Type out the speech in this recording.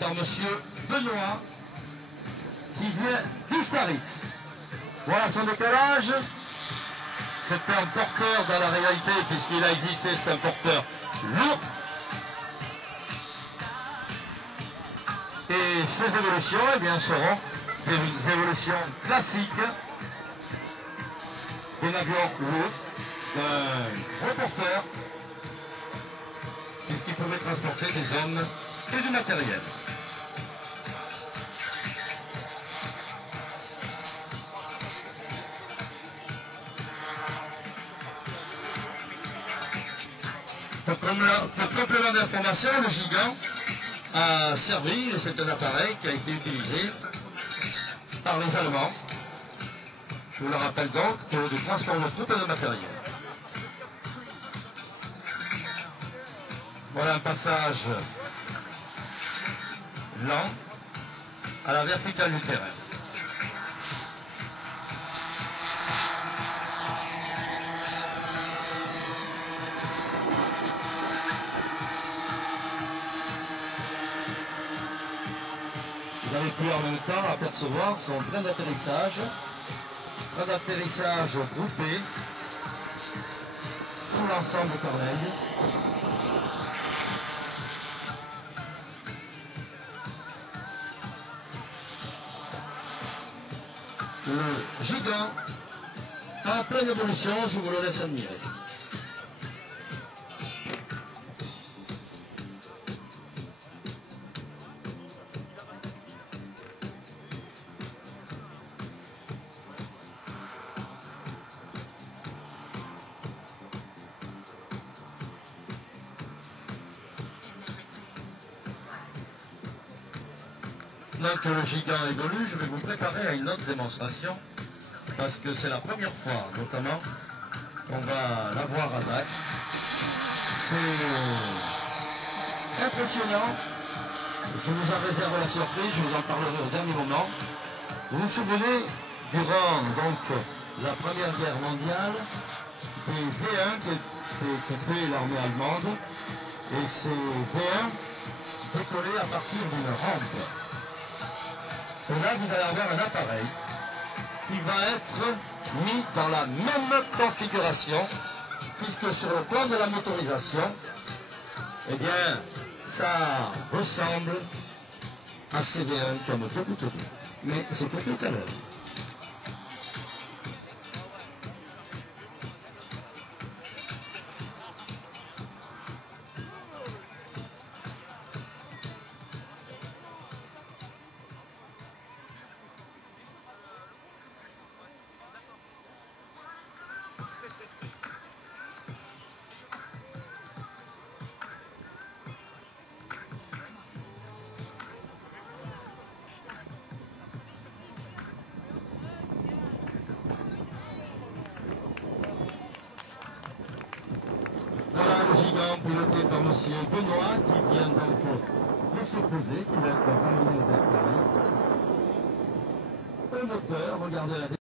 Par monsieur Benoît qui vient d'Ustaritz. Voilà son décollage. C'était un porteur dans la réalité puisqu'il a existé, c'est un porteur lourd. Et ces évolutions, eh bien, seront des évolutions classiques d'un avion lourd, d'un gros porteur, puisqu'il pouvait transporter des hommes et du matériel. Pour complément d'information, le Gigant a servi, et c'est un appareil qui a été utilisé par les Allemands, je vous le rappelle donc, pour du transport de troupes et de matériel. Voilà un passage lent à la verticale du terrain. Vous avez pu en même temps apercevoir son train d'atterrissage groupé sous l'ensemble Corneille. Le Gigant en pleine évolution, je vous le laisse admirer. Donc le Gigant évolue, je vais vous préparer à une autre démonstration parce que c'est la première fois notamment qu'on va la voir à Dax. C'est impressionnant, je vous en réserve la surprise, je vous en parlerai au dernier moment. Vous vous souvenez, durant donc la Première Guerre mondiale, des V1 qui étaient l'armée allemande, et ces V1 décollaient à partir d'une rampe. Et là, vous allez avoir un appareil qui va être mis dans la même configuration, puisque sur le plan de la motorisation, eh bien, ça ressemble à CV1 comme tout. Mais c'est pour tout à l'heure. Piloté par M. Benoît qui vient donc de s'opposer, qui va être ramené vers Paris. Un moteur, regardez la